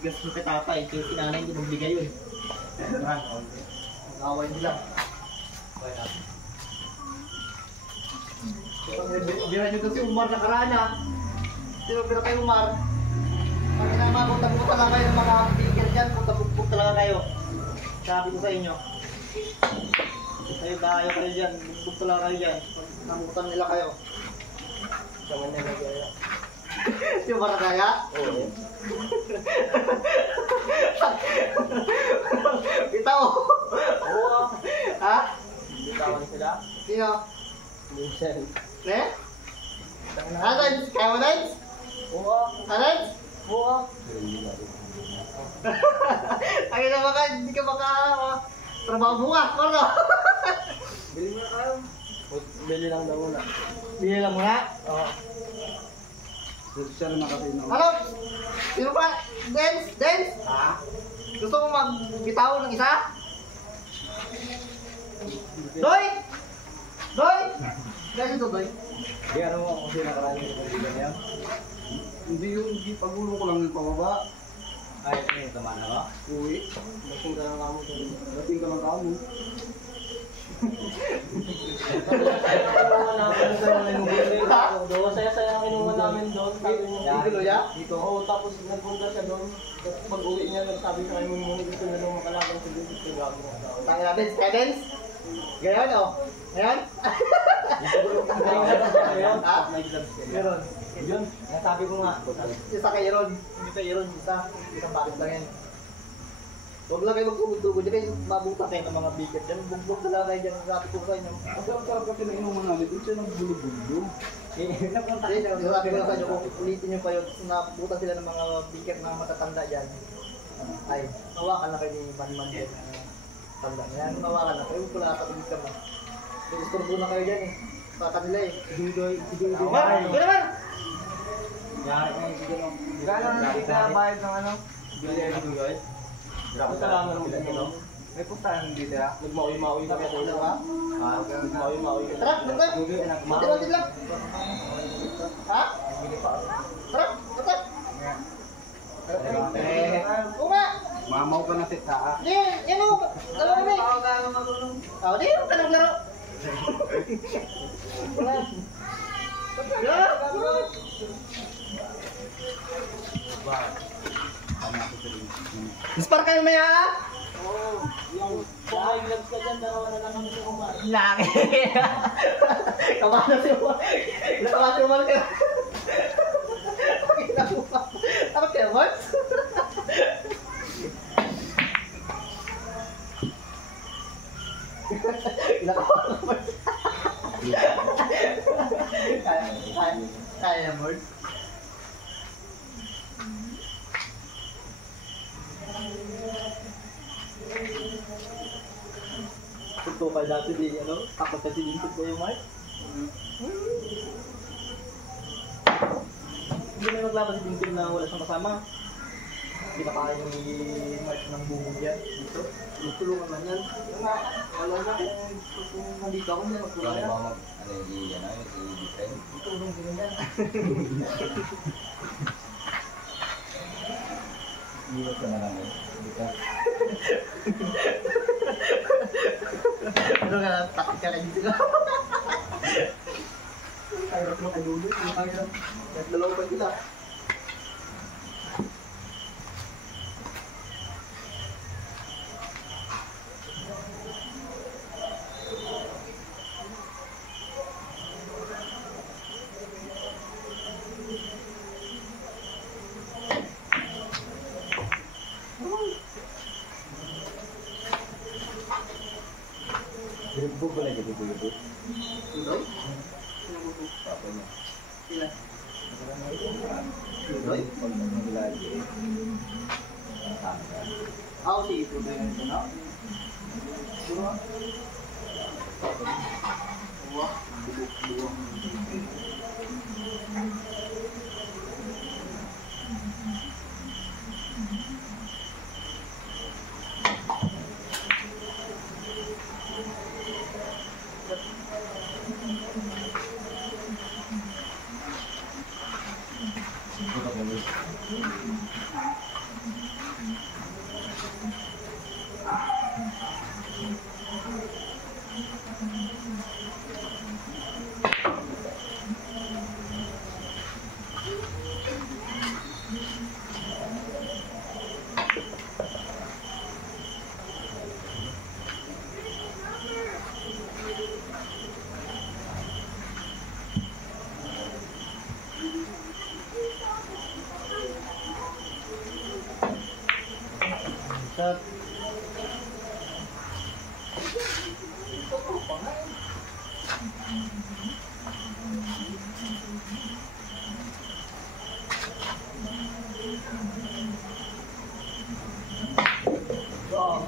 Bigas ng katapay, kaya sinanay hindi magbigay yun. Mag-away nila. Bira nyo doon si Umar nakaraan ha. Sino bira kayo Umar? Pag naman, punta-punta lang kayo ng mga speaker dyan, punta-punta lang kayo. Sabi ko sa inyo. Kayo tayo kayo dyan, punta lang kayo dyan. Pag namutan nila kayo. Sama nila kayo. Si Umar kaya? Oo. Bitaw! Oo. Ha? Bitawan sila? Sino? Michelle. Eh? Alans? Kaya mo Alans? Oo. Alans? Oo. Ay na baka, hindi ka baka trabaho bukas, Marno? Bili mo na kayo. Bili lang daw muna. Bili lang muna? Oo. Siya naman kasi no. Ano? Sino pa? Dance? Dance? Ha? Gusto mo magbitaw ng isa? Doy! Doy! Gano'n ito, Doy? Di ano mo kung sino nakaraan yung kaibigan niya? Hindi yung pagulong ko lang yung pababa. Ay, ano tama na ba? Uwi. Lasing ka lang kamo. Dating ka lang kamo. Saya-saya ang inuman namin doon. Dito ya? Dito. Oo, tapos nagpunta siya doon. Tapos pag-uwi niya, nagsabi sa kanya muna gusto niya nung makalaban sa dito. Gusto gagawin mo. Tangin natin, Stevens? Gayon o? Ngayon? Meron. Yun, nasabi ko nga. Isa kay Iron. Hindi kay Iron, isang bakit lang yan. Huwag lang kayo magtugod-tugod dyan kayo mabuta kayo ng mga bigat dyan. Bugbog talaga kayo dyan. Sabi ko sa inyo. Ang sarap kasi ng inuman namin. Doon siya ng bulog-bulog. Sabi ko sa inyo, kung ulitin nyo pa yun, nabuta sila ng mga bigat na matatanda dyan. Ay, mawakan na kayo ni Man-Man dyan. Tanda na yan, mawakan na kayo. Wala katulog ka mo. Isturbo na kayo dyan eh. Sa kanila eh. Sidudoy. Umar! Ito naman! Yari ka yung sidudoy. Gano'n na pinapahid ng ano? Sidudoy. Basta lang naman dito. May puntahan dito ya? Nagmawi-mawi na kayo. Ha? Nagmawi-mawi ka. Tara, punta! Mati-mati lang. Ha? Tara, punta! Uma! Mamaw ka na si Taa. Hindi, yan o! Laro kami! Oo, di, huwag ka naglaro! Wala! Dispar kayo maya ha? Oo. Yung may gloves ka dyan, dalawa na lang kami si Umar. Laki! Kabahan na si Umar. Kabahan si Umar ka. Ano kaya, Umar? Kinakabahan na Umar. Kaya na Umar. Ito ka dati di, ano? Takot kasi din ko yung Mark. Hindi na maglaban si Dinkin na wala siyang kasama. Hindi na kaya ni Mark ng bungog yan dito. Tulungan man yan. Wala na kung nandito ako na magtulungan yan. Ano yung yan ay? Tulong din yan. Iwas ka na lang eh. Ano ka, takot ka na dito. Kaya ko kalulo. Kaya dalawa pa sila. Diribog ko lagi dito dito. Tuloy? Papa niya. Sila. Tuloy? Pag nangilagi eh. Ang ka. Ako si Tuloy na ito na. Duro nga. Buwak. Buwak. Shot. Wow.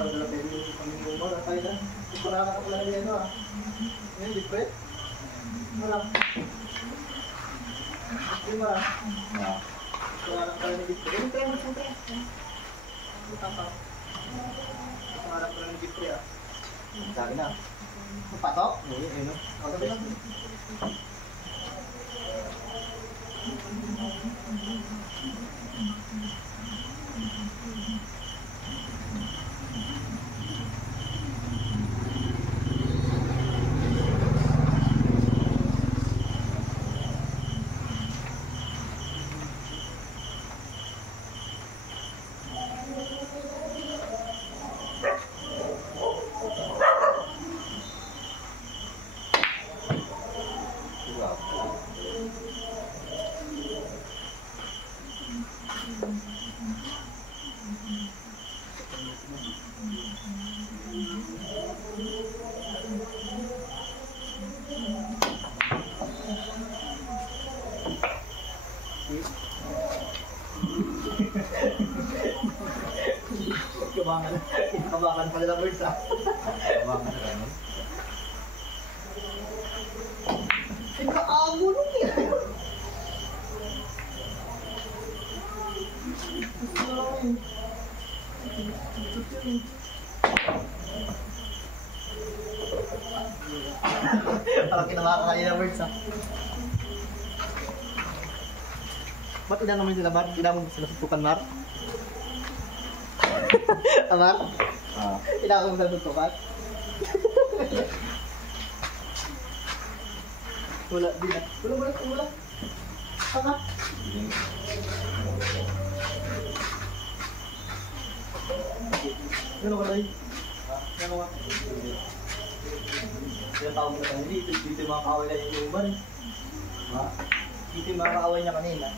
Kalau dalam video peminggu mau apa ya? Kurang apa lagi ya no? Ini di press. Malam. Ini malam. Nah, Kurang apa lagi di press? Ini kan sampai. Apa? Kurang apa lagi di press ya? sabi na. Patok? Hindi, ano? Oh, sabi lang. Kabangan pala ng words ah. Kabangan ka nun? Ikaamo nun yan. Parang kinamaka kayo ng words ah. Ba't ina naman sila, Mar? Ina mo sila sutukan, Mar? Mar? Ah. Ina mo sila sutukan? Wala din ah. Wala. Tanga. Ano ka tayo? Ano ka? Yung tawag ko kanina, dito yung mga kaaway na yung uban eh. Ha? Dito yung mga kaaway niya kanina.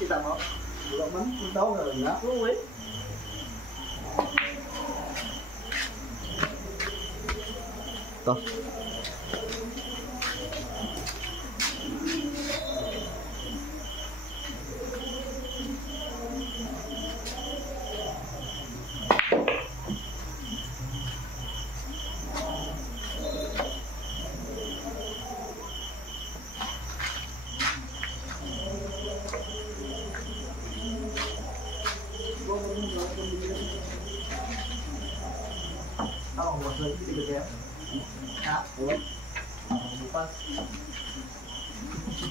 Kita mo? Wala man, kung tao na lang na. Oo eh. Ito. Sige kaya. Ha? Uwan. Bukas.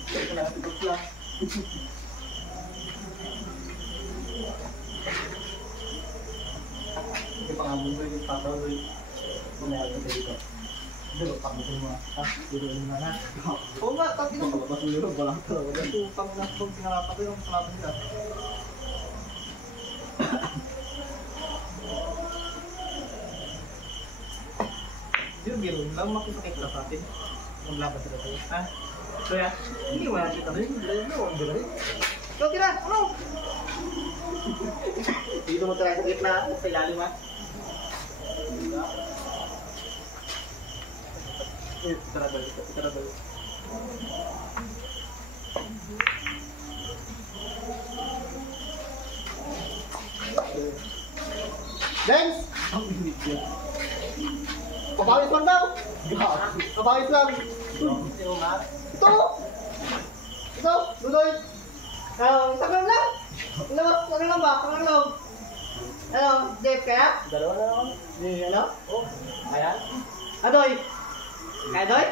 Kailangan tutok lang. Hindi pa nga mo yung tatawag. Manayag ka dito. Dito, tapusin mo. Ha? Dito mo na. Oo nga, tapos ito. Palabas mo yun, wala ka talaga. Ito, pang nasbog, pinarapa ko yung kalaban nila. Yung biro lang, makikita ko sa atin. Maglaban sila tayo. Ha? So ya, hindi mo nakita rin. Ang biray. So, tira! Ano? Dito mo tira sa gitna, sa ilalim ha. Tara balik, tara balik. Dance! Kapawis lang daw! Kapawis lang! Ito! Ito! Dudoy! Saklang lang! Ano lang ba? Saklang lang! Ano? Dave kaya? Dalawa na ako. Di ano? Oh, ayan. Adoy! Kaya Doy?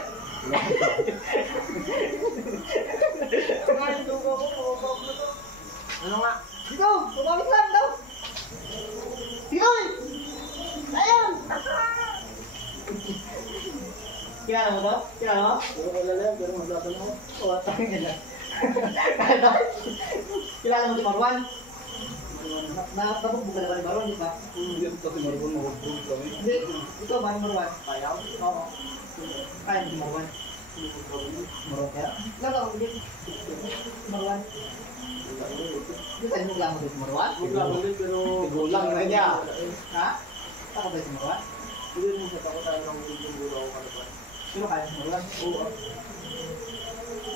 Ano nga? Dito! Kapawis lang daw! Tinoy! Ayan! Kilala mo to? Kilala mo? Pero kilala yan, pero maglaban ako. Oo, tangin ka dyan. Kilala mo si Marwan? Nakapagbuka na ba ni Marwan, di ba? Hindi ito si Margon, mahuhulog kami. Hindi, ito ba ni Marwan? Kaya ako. Oo. Kaya mo si Marwan? Marwan kaya? Ilan ka kapagin? Marwan? Hindi tayo maglamang doon si Marwan? Maglaban din, pero... Tigulang na niya. Ha? Saka ba si Marwan? Hindi mo sa takot tayo ng hindi mo ako kalaban. Sino kaya si Marwan? Oo.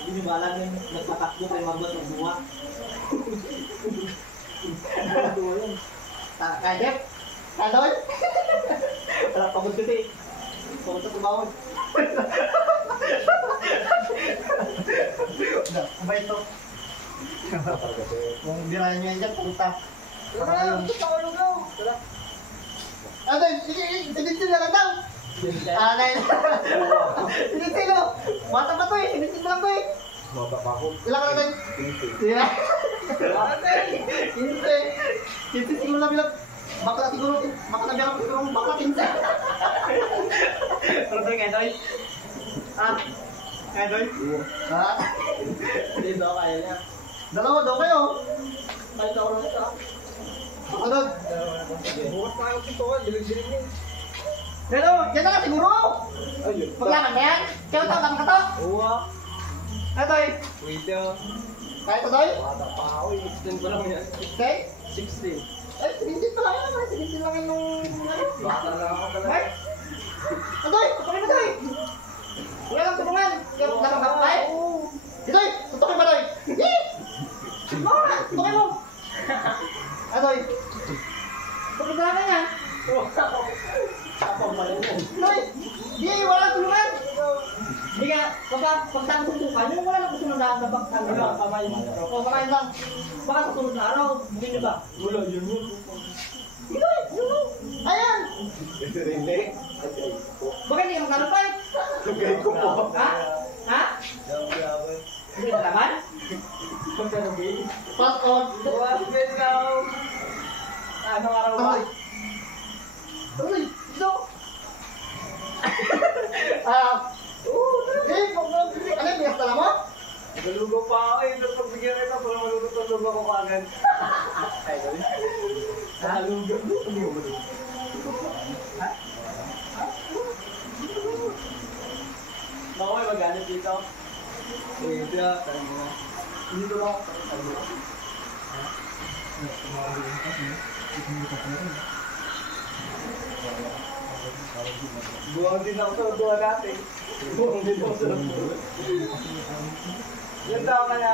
Hindi nyo ba alam yung nagpatakbo kay Marwan ng buwa? Ito yan. Kaya Jeff? Kaya Doy? Wala pagod kasi. Pagod sa tumawag. Kumay ito. Kung birahan nyo yan dyan, pumunta. Ano Doy? Sinisin na lang daw. Anay. Sinisin mo. Bata pa to eh. Sinisin mo lang to eh. Baba pa ako. Ilang ka na Doy? Sira. Kinse. Kinse siguro na bilang. Bakla siguro. Bakla bilang siguro. Bakla kinse. Pero Doy, kaya Doy? Ha? Kaya Doy? Ha? Hindi daw kaya niya. Dalawa daw kayo. Kahit ako lang ito. Ako Doy. Bukas pa kayo dito ka, dilig-dilig niya. Pero, yan na nga siguro. Ayun. Maglaman na yan. Kaya ito, lang ka to. Oo. Ano Doy? Wait ah. Kaya ito Doy? Bata pa ako, 16 pa lang yan. Okay? 16. Ay, sinindin pa lang yan. Sinindin lang yan nung... Bata na ako talaga. Ay! Andoy! Tutukin mo Doy! Wala lang tulungan! Kaya nakabakpay? Doy! Tutukin mo Doy! Hindi! Oo nga! Tutukin mo! Andoy! Tutukin mo lang yan! Tapang mali mo. Doy! Hindi! Wala lang tulungan! Hindi nga! Pagtang susukan, yung wala lang gusto ng daan na pagtang. Kamay. O, kamain lang. Baka sa sunod na araw, bugin nyo ba? Wala, yun yun. Doy! Yun! Ayan! Hindi. Bakit hindi ka magkalapay? Lagay ko po. Ha? Ha? Hindi ka naman? Pass on! Anong araw ba? Aray! Aray! Ito! Ano yung pinastala mo? Nagalugo pa ako eh. Pero pagbigyan kita, para malulutulog ako kaagad. Ay, gawin. Nagalugo. Ha? Baka may maganit dito. Eh, siya. Dito lang ako. Buwang din ako sa buwan natin. Buwang din ako sa buwan. Yan tao ka na.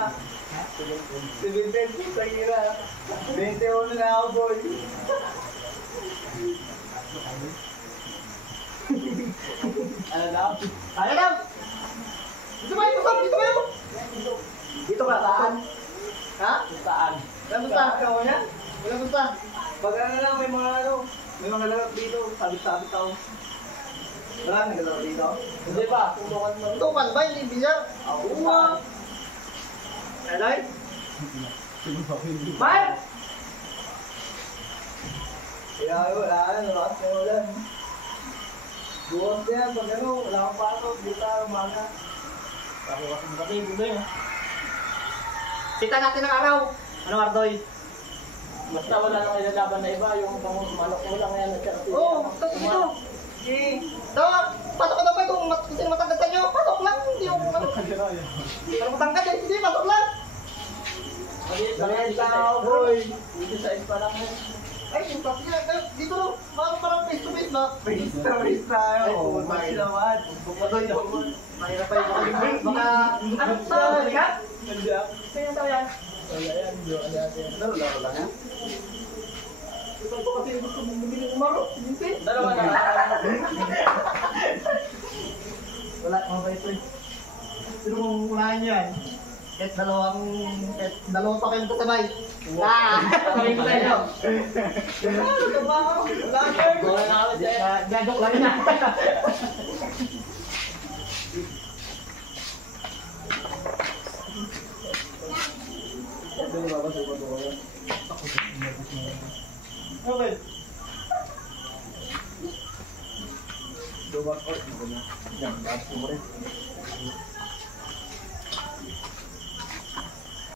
17 sa gira. 21 na ako, boy. Ano daw? Kaya daw! Dito ba yung kusap? Dito ba yung? Dito ba? Saan? Ha? Saan? Wala gusta? Ikaw niya? Wala gusta? Pag ano lang, may mga ano, may mga lalat dito, sabit-sabit ako. Wala, naglalaro dito. Hindi pa, tulungan mo. Tukan ba? Hindi bilyar. Ako Oo pa. nga. Eloy? Mar! Kaya wala, lakas na ulan. Bukas na yan, pag ano, wala kang pasok, dito tayo umaga. Pakiwas mo kasi, bulo yun. Sita natin ang araw. Ano, Ardoy? Basta wala nang ilalaban na iba, yung bangus manok mo lang yan. Oo, tapos ito. Pasok ka na ba itong sino matangkad sa inyo? Pasok lang, hindi yung ano. Pero matangkad eh, hindi, pasok lang. Dahil ka, boy. Dito sa ispa lang yan. Ay, yung pati yan. Dito, parang face to face ba? Face tayo. Oo, bakit naman? Ardoy, mahirap pa yung mga... Ano sa ka? Hindi ako. Sino tao yan? Wala yan, hindi ako natin. Laro lang yan. Ito ko kasi gusto mong bumili ng umaro. Hindi. Dalawa na. Wala, mga ba ito eh. Sino mong unahin nyo yan? Kahit dalawang pa kayong kasabay. Sabihin ko sa inyo. Ano ka ba? Lager! Wala na kami sa'yo. Gagok lang na. Okay. Duwag ko. Yan, bago mo rin.